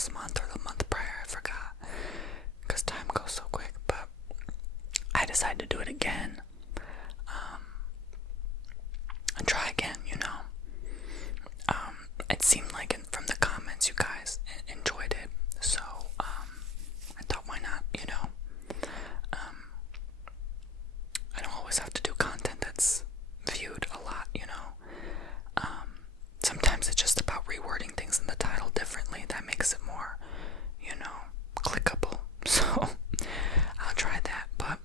last month or the month prior, I forgot, because time goes so quick, but I decided to do it again, and try again, it seemed like from the comments you guys enjoyed it, so, I thought why not, I don't always have to do content that's viewed a lot, sometimes it's just about rewording things in the title differently that makes it more, clickable, so I'll try that, but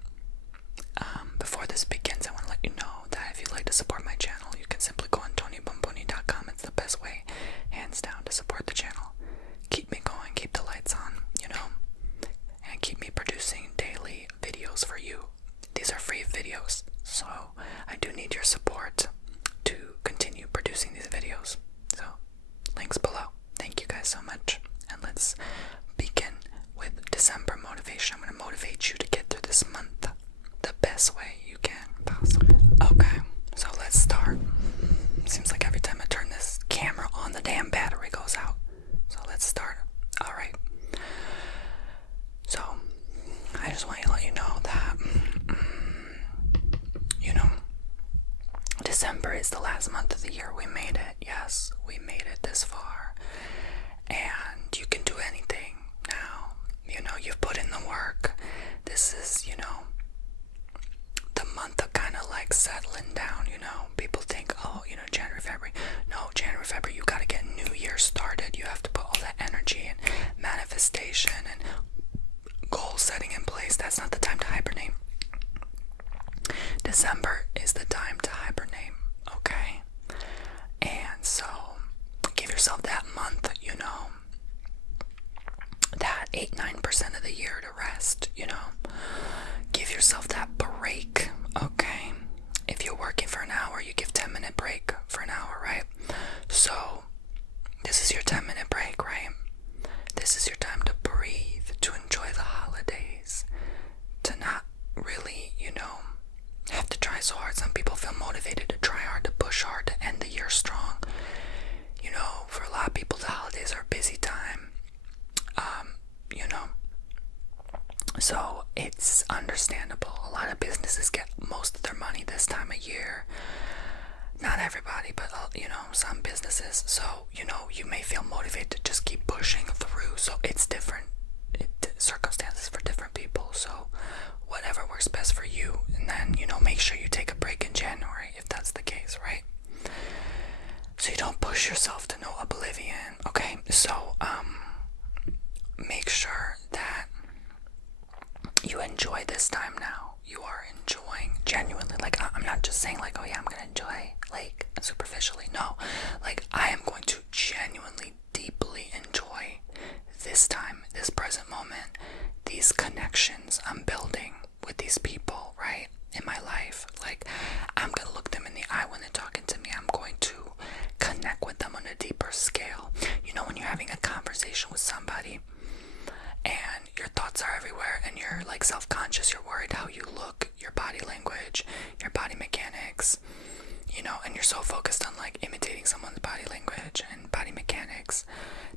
before this begins, I want to let you know that if you'd like to support my channel, you can simply go on TonyBomboni.com. It's the best way, hands down, to support the channel. Keep me going, keep the lights on, and keep me producing daily videos for you. These are free videos, so I do need your support to continue producing these videos. So, links below. Thank you guys so much, and let's begin with December motivation. I'm going to motivate you to get through this month the best way you can possibly. Okay, so let's start. Seems like every time I turn this camera on, the damn battery goes out. So let's start. Alright. So, I just want to let you know that, December is the last month of the year. We made it. Yes, we made it this far. And you can do anything now. You've put in the work. This is, the month of kind of like settling down, People think, oh, January, February. No, January, February, you got to get New Year started. You have to put all that energy and manifestation and goal setting in place. That's not the time to hibernate. December is the time to hibernate, okay? And so, give yourself that month, that 8-9% of the year to rest, Give yourself that break, okay? If you're working for an hour, you give 10-minute break for an hour, right? So, this is your 10-minute break, right? This is your time to breathe, to enjoy the holidays, to not really, have to try so hard. Some people feel motivated to try hard, to push hard, to end the year strong. For a lot of people, the holidays are a busy time, so it's understandable. A lot of businesses get most of their money this time of year. Not everybody, but, some businesses. So, you may feel motivated to just keep pushing through. So it's different circumstances for different people. So whatever works best for you. And then, make sure you take a break in January if that's the case, right? So you don't push yourself to no oblivion. Okay, so make sure that you enjoy this time now. You are enjoying genuinely. Like, I'm not just saying like, oh yeah, I'm gonna enjoy like superficially. No, like I am going to genuinely, deeply enjoy this time, this present moment, these connections I'm building with these people, right, in my life. Like, I'm gonna look them in the eye when they're talking to me. I'm going to connect with them on a deeper scale. When you're having a conversation with somebody and your thoughts are everywhere and you're like self-conscious, you're worried how you look, your body language, your body mechanics, and you're so focused on like imitating someone's body language and body mechanics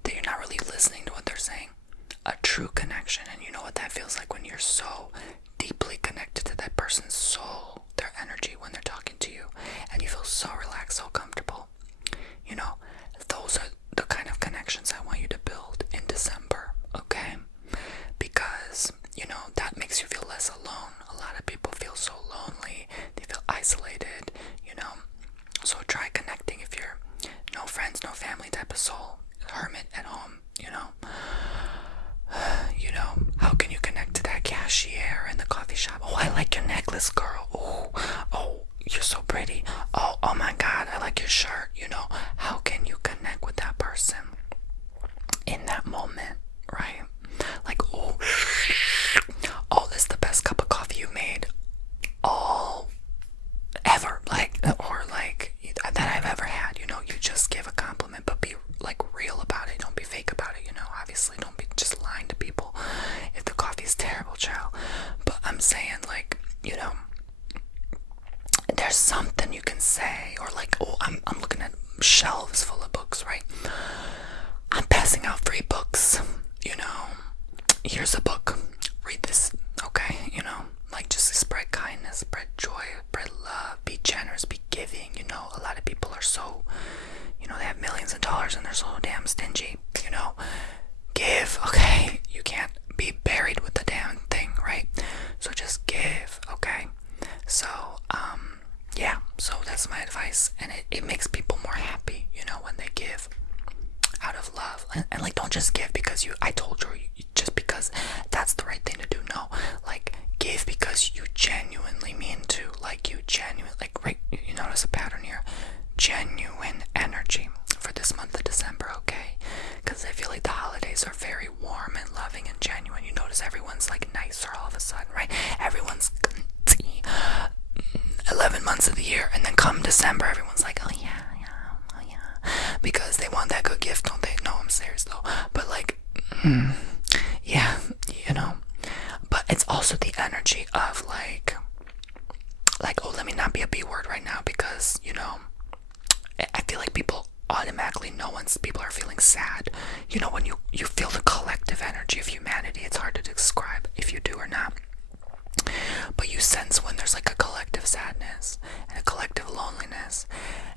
that you're not really listening to what they're saying. A true connection, and you know what that feels like when you're so deeply connected to that person's soul, their energy when they're talking to you, and you feel so relaxed, so comfortable. Those are the kind of connections I want you to build in December, okay? Because, that makes you feel less alone. A lot of people feel so lonely, they feel isolated, so try connecting if you're no friends, no family type of soul, hermit at home, how can you connect to that cashier in the coffee shop? Oh, I like your necklace, girl. Oh, you're so pretty. Oh my God, I like your shirt. How can you connect with that person in that moment, right? Like, oh, this is the best cup of coffee you made all ever, or that I've ever had. You just give a compliment, but be like real about it. Don't be fake about it. Obviously, don't be just lying to people if the coffee's terrible, child. But I'm saying, like, there's something you can say, or like, oh, I'm looking at shelves full of books, right? nice, and it makes people more happy, you know, when they give out of love. And like, don't just give because I told you, just because that's the right thing to do. No, like, give because you genuinely mean to. Like, you genuine, like, right, you notice a pattern here. Genuine energy for this month of December, okay? Because I feel like the holidays are very warm and loving and genuine. You notice everyone's like nicer all of a sudden, right? Everyone's 11 months of the year, and then come December, everyone's like, oh yeah, because they want that good gift, don't they? No, I'm serious though. But like, yeah, you know. But it's also the energy of like, oh, let me not be a B word right now, because, you know, I feel like people automatically know when people are feeling sad. You know, when you feel the collective energy of humanity. It's hard to describe if you do or not. But you sense when there's like a collective sadness and a collective loneliness.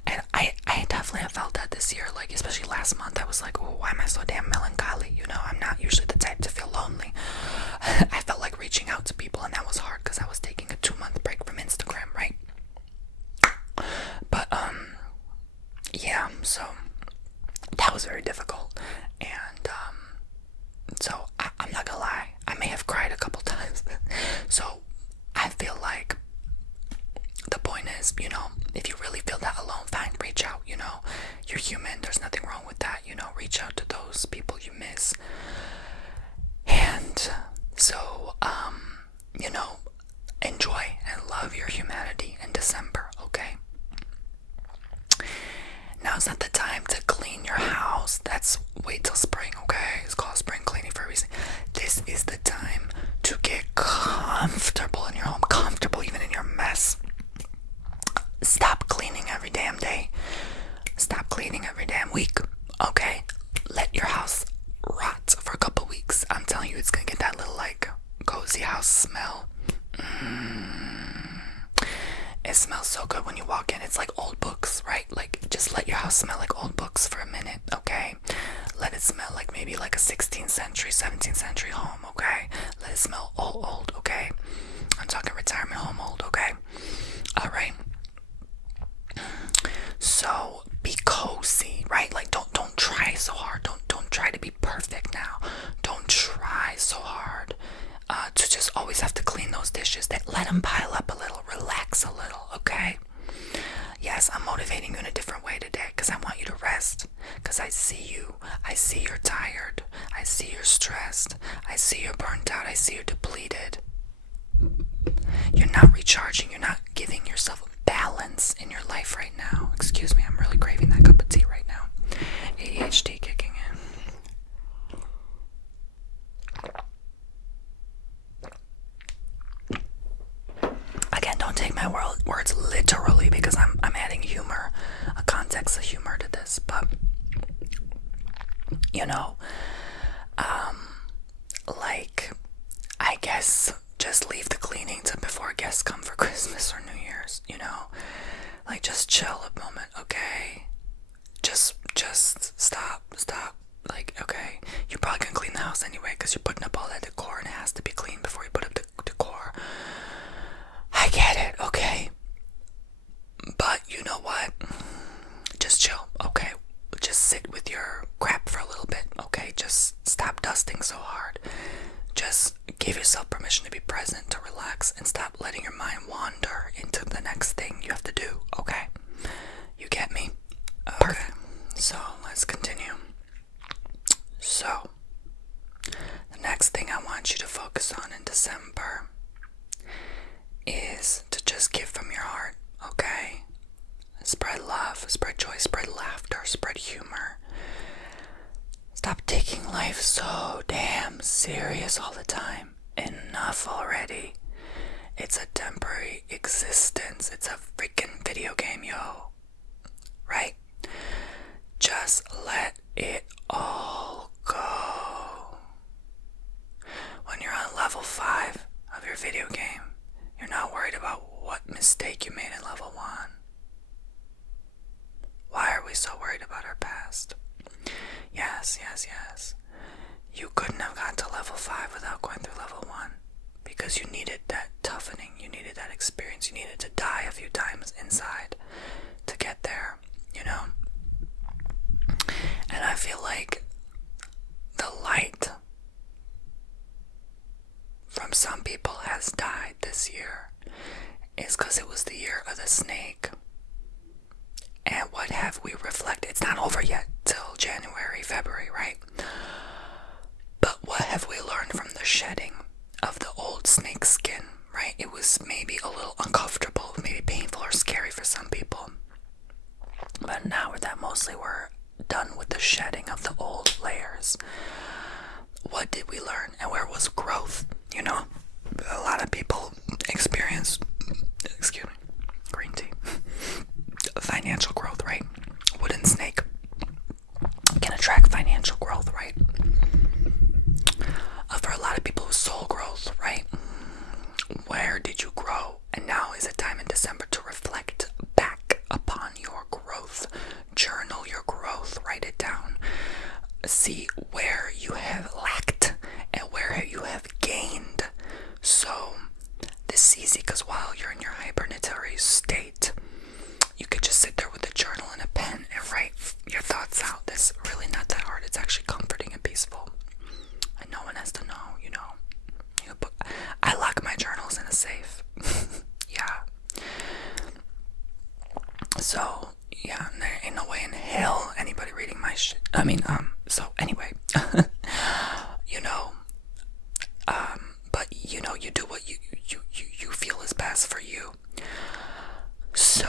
And I definitely have felt that this year, like, especially last month. I was like, oh, why am I so damn melancholy? You know, I'm not usually the type to feel lonely. I felt like reaching out to people, and that was hard because I was taking a 2-month break from Instagram, right? But, yeah, so that was very difficult. And, so I'm not gonna lie, I may have cried a couple times. So I feel like the point is, you know, if you really feel that alone, fine, reach out, you know. You're human, there's nothing wrong with that, you know. Reach out to those people you miss. And so, you know, enjoy and love your humanity in December, okay? Now's not the time to clean your house. That's wait till spring, okay? It's called spring cleaning for a reason. This is the time to get comfortable in your home, comfortable even in your mess. Stop cleaning every damn day. Stop cleaning every damn week, okay? Let your house rot for a couple weeks. I'm telling you, it's gonna get that little like cozy house smell. It smells so good when you walk in. It's like old books, right? Like, just let your house smell like old books for a minute, okay? Let it smell like maybe like a 16th century, 17th century home, okay? Let it smell old, okay? I'm talking retirement home old, okay? Alright. So be cozy, right? Like, don't try so hard. Don't try to be perfect now. Don't try so hard to just always have to clean those dishes. Let them pile up a little. Relax a little, okay? Yes, I'm motivating you in a different way today because I want you to rest. Because I see you. I see you're tired. I see you're stressed. I see you're burnt out. I see you're depleted. You're not recharging. You're not giving yourself balance in your life right now. Excuse me, I'm really craving that cup of tea right now. ADHD kicking in. Again, don't take my words literally because I'm adding humor, a context of humor to this. But, you know, like, I guess just leave the cleaning to before guests come for Christmas or New Year's, you know? Like, just chill a moment, okay? Just stop. Like, okay, you're probably gonna clean the house anyway because you're putting up all that decor and it has to be clean before you put up the decor. I get it, okay? But you know what? Just chill, okay? Just sit with your crap for a little bit, okay? Just stop dusting so hard. Just give yourself permission to be present, to relax, and stop letting your mind wander into the next thing you have to do, okay? You get me? Okay. Perfect. So, let's continue. So, the next thing I want you to focus on in December is to just give from your heart, okay? Spread love, spread joy, spread laughter, spread humor. Stop taking life so damn serious all the time. Enough already. It's a temporary existence. It's a freaking video game, yo. Right? Just let it all go. When you're on level 5 of your video game, you're not worried about what mistake you made in level 1. Why are we so worried about our past? Yes. You couldn't have gotten to level 5 without going through level 1. because you needed that toughening, you needed that experience, you needed to die a few times inside to get there, you know? And I feel like the light from some people has died this year is because it was the year of the snake. And what have we reflected? It's not over yet till January, February, right? But what have we learned from the shedding of the old snake skin, right? It was maybe a little uncomfortable, maybe painful or scary for some people. But now that mostly we're done with the shedding of the old layers, what did we learn? And where was growth? You know, a lot of people experience, green tea, financial growth, right? Wooden snake can attract financial growth, right? For a lot of people, soul growth, right? Where did you grow? And now is a time in December to reflect back upon your growth. Journal your growth, write it down. See where you have lacked and where you have gained. So this is easy because while you're in your hibernatory state, you could just sit there with a journal and a pen and write your thoughts out. That's really not that hard. It's actually comforting and peaceful. And no one has to know, you know. I lock my journals in a safe. Yeah. So, yeah, there ain't no way in hell anybody reading my shit. So anyway, you know, but you know, you do what you feel is best for you. So,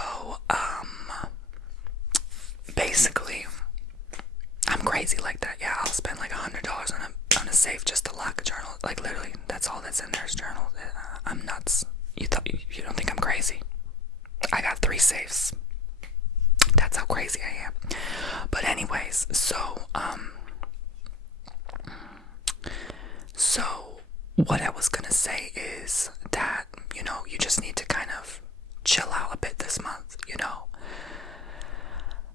basically, I'm crazy like that. Yeah, I'll spend like $100 on a safe just to lock a journal. Like literally, that's all that's in there is journal. I'm nuts. You don't think I'm crazy? I got 3 safes. That's how crazy I am. But anyways, so what I was gonna say is that, you know, you just need to kind of chill out a bit this month, you know.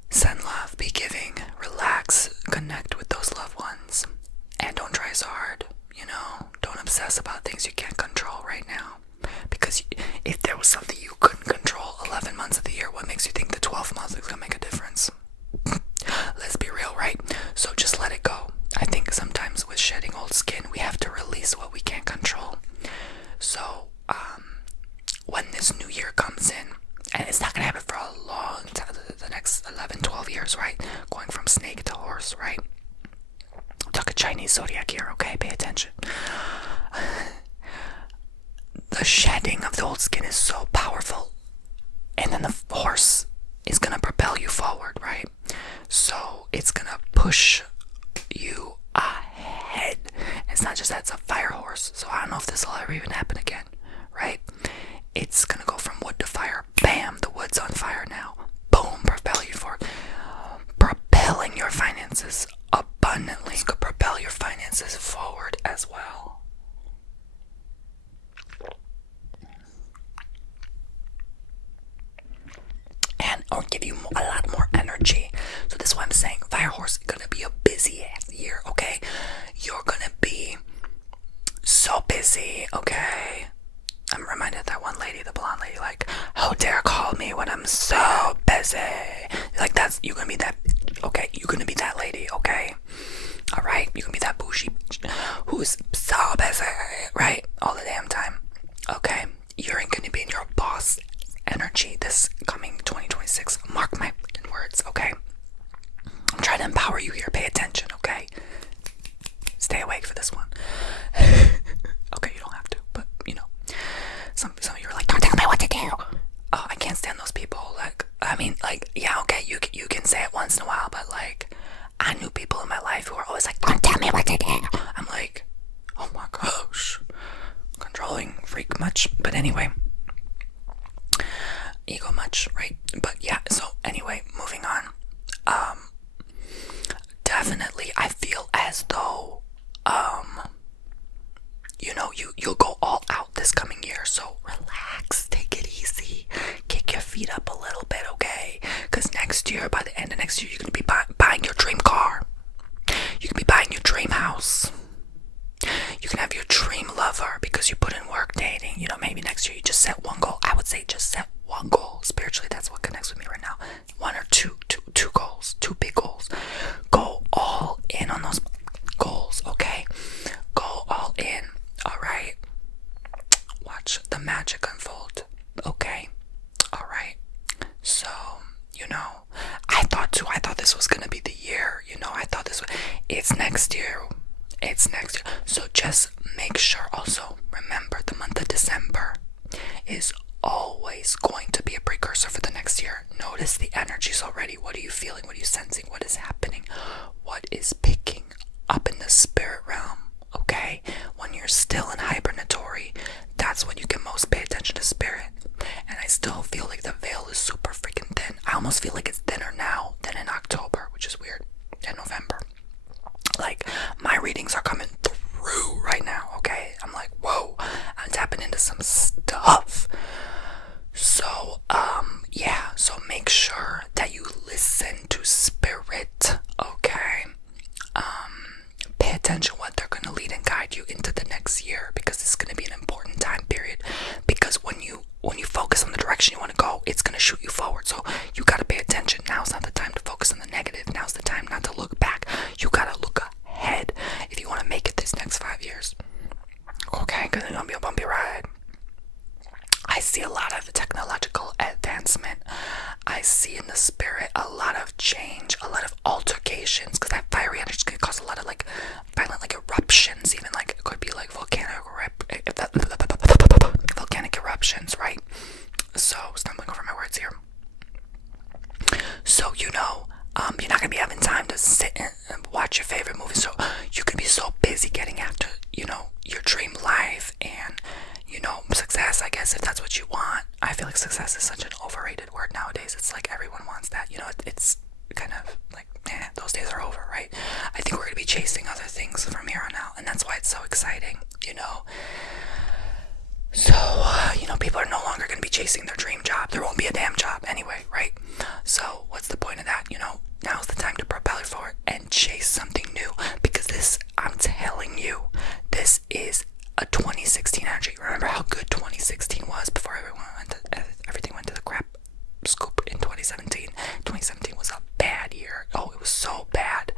Send love, be giving, relax, connect with those loved ones, and don't try so hard, you know. Don't obsess about things you can't control right now, because if there was something you couldn't control 11 months of the year, what makes you think the 12th month is gonna make a difference? Let's be real, right? So just let it go. I think sometimes with shedding old skin, we have to release what we can't control. So when this new year comes in, and it's not gonna happen for a long time, the next 11, 12 years, right? Going from snake to horse, right? I'm talking Chinese zodiac here, okay? Pay attention. The shedding of the old skin is so powerful, and then the horse is gonna propel you forward, right? So it's gonna push you ahead. It's not just that, it's a fire horse, so I don't know if this will ever even happen again, right? It's gonna go from wood to fire. Bam, the wood's on fire now. Boom, propel you forward. Propelling your finances abundantly could propel your finances forward as well. And or give you a lot more energy. So this is what I'm saying. Fire horse is gonna be a busy year, okay? You're gonna be so busy, okay? I'm reminded of that one lady, the blonde lady, like, how dare call me when I'm so busy? Like, you're gonna be that, okay? You're gonna be that lady, okay? Alright? You're gonna be that bougie who's so busy, right? All the damn time, okay? You're gonna be in your boss energy this coming 2026. Mark my freaking words, okay? I'm trying to empower you here. Pay attention, okay? Stay awake for this one. Okay, you don't have to, but, you know. Some of you are like, don't tell me what to do. Oh, I can't stand those people. Like, I mean, like, yeah, okay, you can say it once in a while, but like, I knew people in my life who were always like, don't tell me what to do. I'm like, oh my gosh, controlling freak much. But anyway, ego much, right? But yeah, so anyway, moving on. Definitely, I feel as though, you know, you'll go all out this coming year, so relax, take it easy, kick your feet up a little bit, okay? Because next year, by the end of next year, you're going to be buying your dream car. You can be buying your dream house. You can have your dream lover because you put in work next year. You just set one goal. I would say just set one goal. Spiritually, that's what connects with me right now. One or two goals, two big goals. Go all in on those goals, okay? Go all in, all right? Watch the magic unfold, okay? All right. So, I thought this was gonna be the year, I thought it's next year. It's next year. So just make sure, also, remember the month of December is always going to be a precursor for the next year. Notice the energies already. What are you feeling? What are you sensing? What is happening? What is picking up in the spirit realm? Okay? When you're still in hibernatory, that's when you can most pay attention to spirit. And I still feel like the veil is super freaking thin. I almost feel like it's thinner now than in October, which is weird, in November. Like, my readings are coming through right now, okay? I'm like, whoa, I'm tapping into some stuff. So, yeah, so make sure that you listen to spirit, okay? Pay attention what they're going to lead and guide you into the next year, because it's going to be an important time period. Because when you focus on the direction you want to go, it's going to shoot you forward. So you got to pay attention. Now's not the time to focus on the negative. Now's the time not to look back. You got to look ahead if you want to make it this next 5 years. Okay, because it's going to be a bumpy ride. I see a lot of technological advancement. I see in the spirit a lot of change, a lot of altercations, because that fiery energy is going to cause a lot of violent eruptions, even it could be volcanic eruptions, right? So, stumbling over my words here. So, you're not going to be having time to sit and watch your favorite movie, so you could be so busy getting after, your dream life and, success, I guess, if that's what you want. I feel like success is such an overrated word nowadays. It's like everyone wants that, it's kind of like, those days are over, right? I think we're going to be chasing other things from here on out, and that's why it's so exciting, So, people are no longer going to be chasing their dream job. There won't be a damn job anyway, right? So, what's the point of that? Now's the time to propel it forward and chase something new, because this, I'm telling you, this is a 2016 energy. Remember how good 2016 was before everything went to the crap scoop in 2017? 2017 was a bad year. Oh, it was so bad.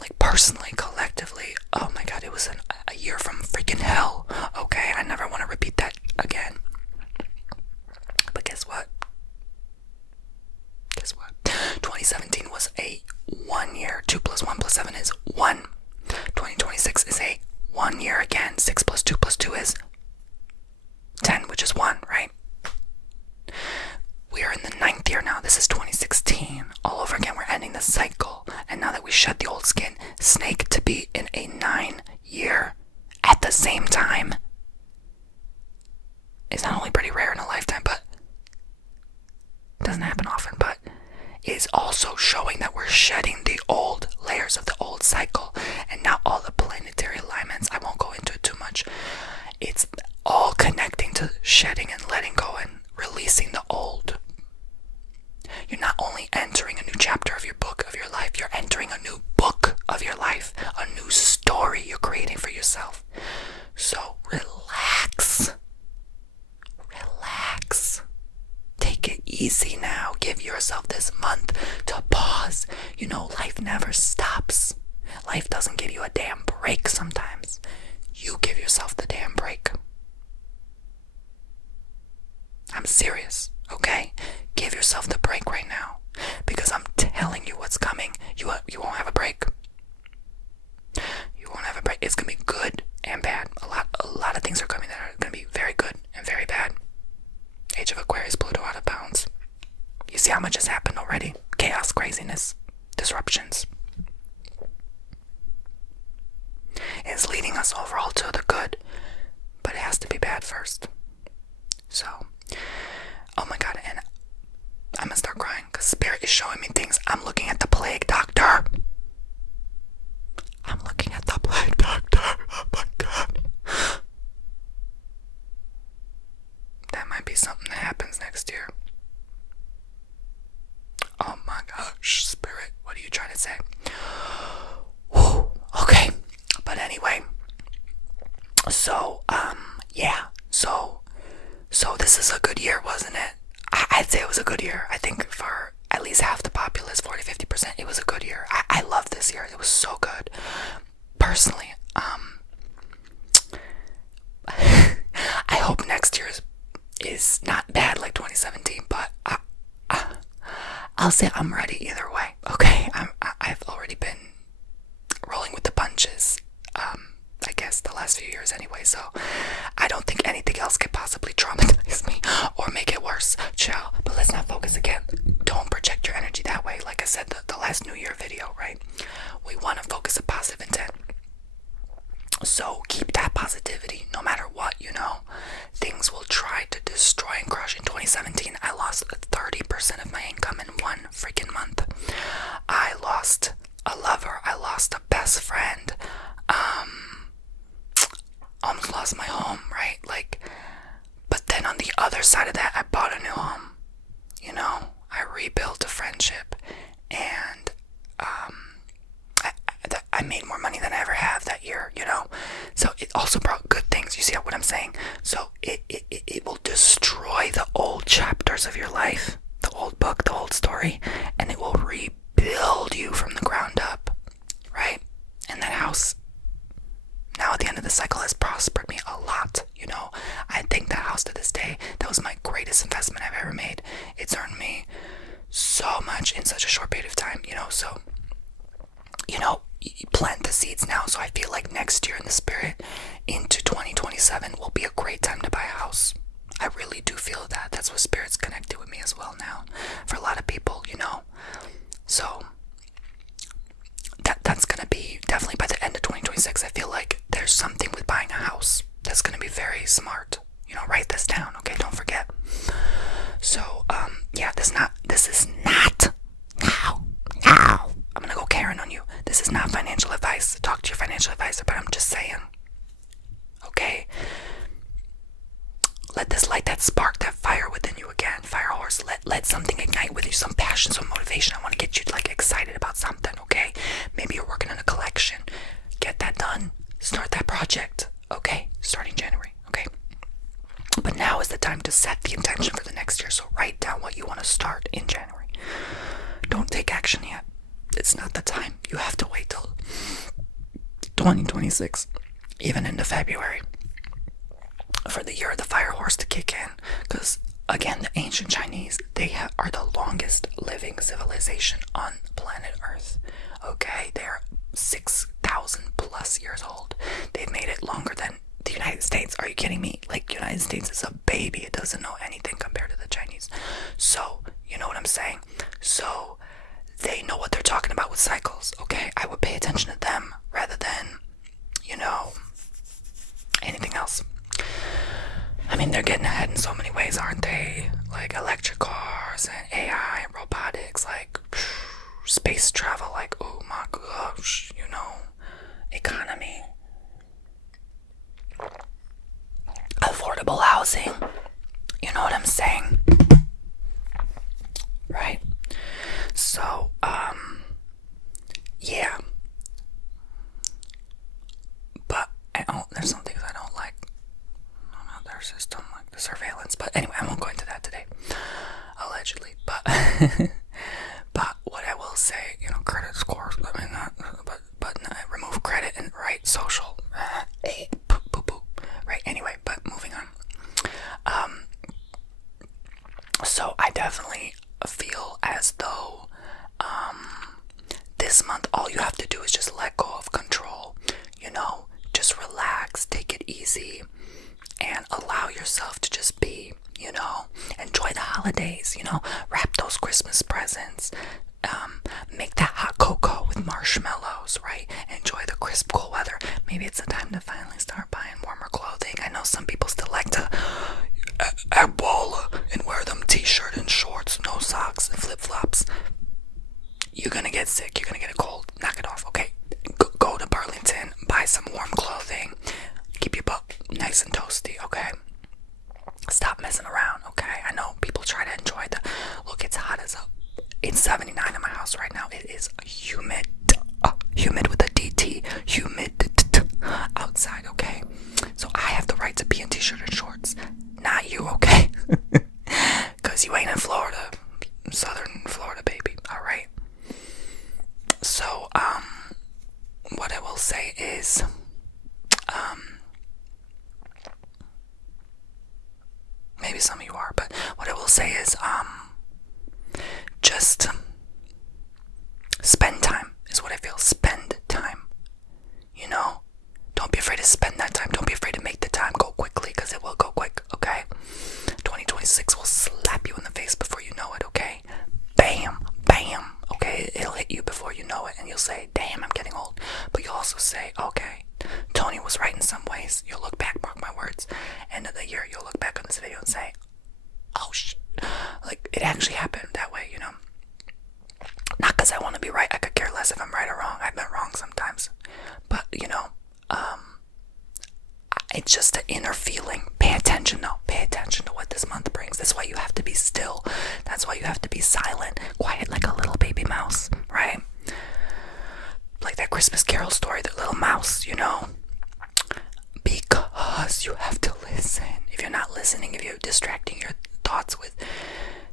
Like, personally, collectively, oh my god, it was a year from freaking hell. Okay, I never want to repeat that again. But guess what? 2017 was a 1 year. 2 plus 1 plus 7 is 1. 2026 is a 1 year again. 6 plus 2 plus 2 is 10, which is 1, right? We are in the 9th year now. This is 2016. All over again, we're ending the cycle. And now that we shed the old skin, snake to be in a 9 year at the same time is not only pretty rare in a lifetime, but it doesn't happen often, but is also showing that we're shedding the old layers of the old cycle, and now all the planetary alignments, I won't go into it too much, it's all connecting to shedding and letting go and releasing the old. You're not only entering a new chapter of your book of your life, you're entering a new book of your life, a new story you're creating for yourself. So relax. Take it easy now. Give yourself this month to pause. Life never stops. Life doesn't give you a damn break sometimes. You give yourself the damn break. I'm serious, okay? Give yourself the break right now, because I'm telling you what's coming. You won't have a break. You won't have a break. It's gonna be good and bad. A lot of things are coming that are gonna be very good and very bad. Age of Aquarius, Pluto out of bounds. You see how much has happened already? Chaos, craziness, disruptions. It's leading us overall to the good, but it has to be bad first. So, oh my god, and I'm gonna start crying because Spirit is showing me things. I'm looking at the plague doctor. Oh my god. That might be something that happens next year. Oh my gosh, Spirit, what are you trying to say? Whew, okay, but anyway, so, yeah, so personally, I hope next year is not bad like 2017, but I'll say I'm ready either way. Okay, I've already been rolling with the punches. I guess the last few years anyway. So I don't think anything else could possibly traumatize me or make it worse. Chill. But let's not focus again. Don't project your energy that way. Like I said, the last New Year video, right? We want to focus a positive intent. So keep that positivity no matter what, Things will try to destroy and crush. In 2017, I lost 30% of my income in one freaking month. I lost a lover. I lost a best friend. Almost lost my home, right? But then on the other side of that, I bought a new home. I rebuilt a friendship, and I made more money than I ever have that year, So it also brought good things. You see what I'm saying? So it will destroy the old chapters of your life, the old book, the old story, and it will rebuild you from the ground up, right? And that house, now at the end of the cycle, has prospered me a lot, I think that house to this day, that was my greatest investment I've ever made. It's earned me so much in such a short period of time, so, plant the seeds now. So I feel like next year in the spirit into 2027 will be a great time to buy a house. I really do feel that. That's what spirit's connected with me as well now for a lot of people, So that's gonna be definitely by the end of 2026. I feel like there's something with buying a house that's gonna be very smart. Write this down, okay? Don't forget. So yeah, this is not now. I'm gonna go Karen on you. This is not financial advice. Talk to your financial advisor, but I'm just saying. Okay? Let this light that spark, that fire within you again. Fire horse. Let something ignite with you, some passion, some motivation. I want to get you excited about something, okay? Maybe you're working on a collection. Get that done. Start that project. Okay? Starting January, okay? But now is the time to set the intention for the next year. So write down what you want to start in January. Don't take action yet. It's not the time. You have to wait till 2026, even into February, for the year of the fire horse to kick in. Because again, the ancient Chinese, they are the longest living civilization on planet Earth. Okay, they're 6,000 plus years old. They've made it longer than the United States. Are you kidding me? United States is a baby. It doesn't know anything compared to the Chinese. So, you know what I'm saying? So they know what they're talking about with cycles, okay? I would pay attention to them rather than, anything else. I mean, they're getting ahead in so many ways, aren't they? Electric cars and AI and robotics, space travel, oh my gosh, economy. Affordable housing. You know what I'm saying? Right? So, yeah. But there's some things I don't like about their system, like the surveillance. But anyway, I won't go into that today. Allegedly. But but what I will say, credit scores, but remove credit and write social. Right, anyway, but moving on. So I definitely feel as though this month all you have to do is just let go of control, just relax, take it easy, and allow yourself to just be, enjoy the holidays, wrap those Christmas presents, make that hot cocoa with marshmallows, right? Enjoy the crisp, cool weather. Maybe it's the time to finally start buying warmer clothing. I know some people still like to Ebola and wear them t-shirt and shorts, no socks and flip-flops. You're gonna get sick, you're gonna get a cold. Knock it off, okay? Go to Burlington, buy some warm clothing, keep your butt nice and toasty, okay? Stop messing around, okay? I know people try to enjoy look, it's hot as it's 79 in my house right now. It is humid with a DT, humid outside, okay? is, maybe some of you are, but what I will say is, just spend time is what I feel. Spend time. You know, don't be afraid to spend that time. Don't be afraid to make the time go quickly, because it will go quick, okay? 2026 will slap you in the face before you know it, okay? Bam, bam, okay? It'll hit you before you know it, and you'll say, damn, I'm getting old. But you'll also say, okay, Tony was right in some ways. You'll look back, mark my words, end of the year, you'll look back on this video and say, oh shit, like, it actually happened that way, you know? Not because I want to be right. I could care less if I'm right or wrong. I've been wrong sometimes. But, you know, it's just an inner feeling. Pay attention, though. Pay attention to what this month brings. That's why you have to be still. That's why you have to be silent. Quiet like a little baby mouse, right? Like that Christmas Carol story, the little mouse, you know? Because you have to listen. If you're not listening, if you're distracting your thoughts with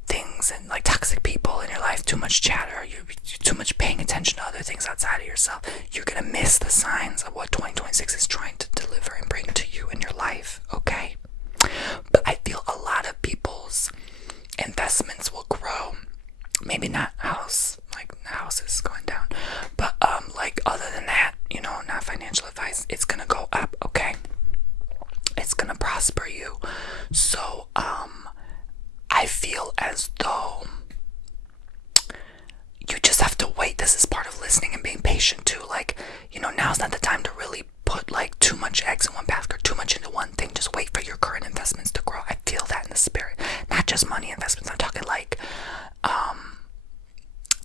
things and like toxic people in your life, too much chatter, you're too much paying attention to other things outside of yourself, you're gonna miss the signs of what 2026 is trying to deliver and bring to you in your life, okay? But I feel a lot of people's investments will grow. Maybe not house, like the house is going down, but like other than that, you know, not financial advice, it's gonna go up, okay? It's gonna prosper you. So I feel as though you just have to wait. This is part of listening and being patient too. Like, you know, now's not the time to really put like too much eggs in one basket, too much into one thing. Just wait for your current investments to grow. I feel that in the spirit. Not just money investments. I'm talking like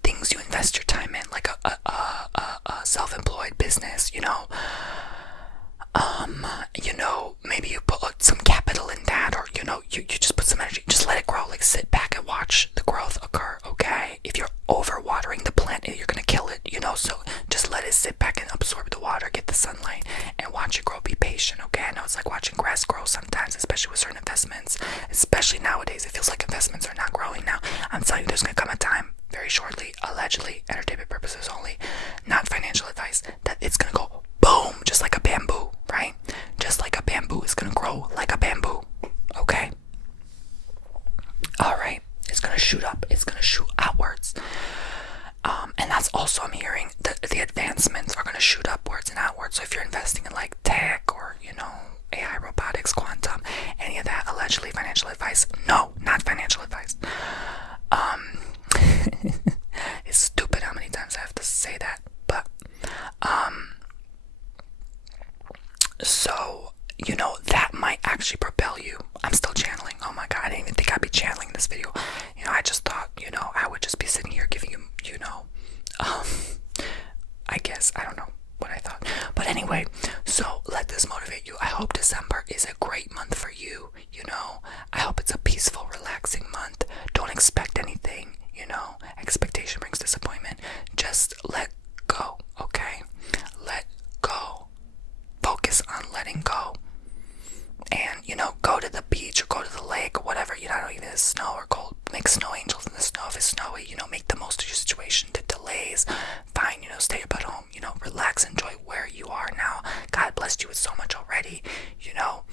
things you invest your time in, like a self-employed business, you know. You know, maybe you put some capital in that, or you know, you just put some energy, just let it grow. Like, sit back and watch the growth occur, okay? If you're overwatering the plant, you're gonna kill it, you know. So just let it sit back and absorb the water, get the sunlight, and watch it grow. Be patient, okay? I know it's like watching grass grow sometimes, especially with certain investments. Especially nowadays, it feels like investments are not growing now. I'm telling you, there's gonna come a time very shortly, allegedly, entertainment purposes only, not financial advice, that it's gonna go boom, just like a bamboo, right? Just like a bamboo is gonna grow like a bamboo, okay? Alright, it's gonna shoot up, it's gonna shoot outwards. And that's also, I'm hearing, the advancements are gonna shoot upwards and outwards. So if you're investing in like tech or, you know, AI, robotics, quantum, any of that, allegedly financial advice, no, not financial advice. It's stupid how many times I have to say that, but so, you know, that might actually propel you. I'm still channeling. Oh my god, I didn't even think I'd be channeling this video. You know, I just thought, you know, I would just be sitting here giving you, you know, I guess, I don't know what I thought. But anyway, so let this motivate you. I hope December is a great month for you, you know. I hope it's a peaceful, relaxing month. Don't expect anything, you know. Expectation brings disappointment. Just let go, okay? Let go. Focus on letting go. And, you know, go to the beach or go to the lake or whatever, you know, I don't even, it's snow or cold. Make snow angels in the snow if it's snowy, you know, make the most of your situation. To delays, fine, you know, stay up at home, you know, relax, enjoy where you are now. God blessed you with so much already, you know.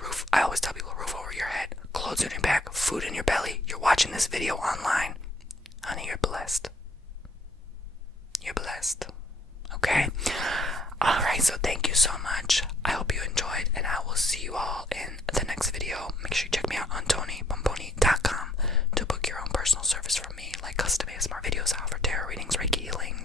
Roof, I always tell people, roof over your head, clothes on your back, food in your belly. You're watching this video online. Honey, you're blessed. You're blessed. Okay? Alright, so thank you so much. I hope you enjoyed, and I will see you all in the next video. Make sure you check me out on TonyBomboni.com to book your own personal service from me, like custom ASMR videos, I offer tarot readings, Reiki healing,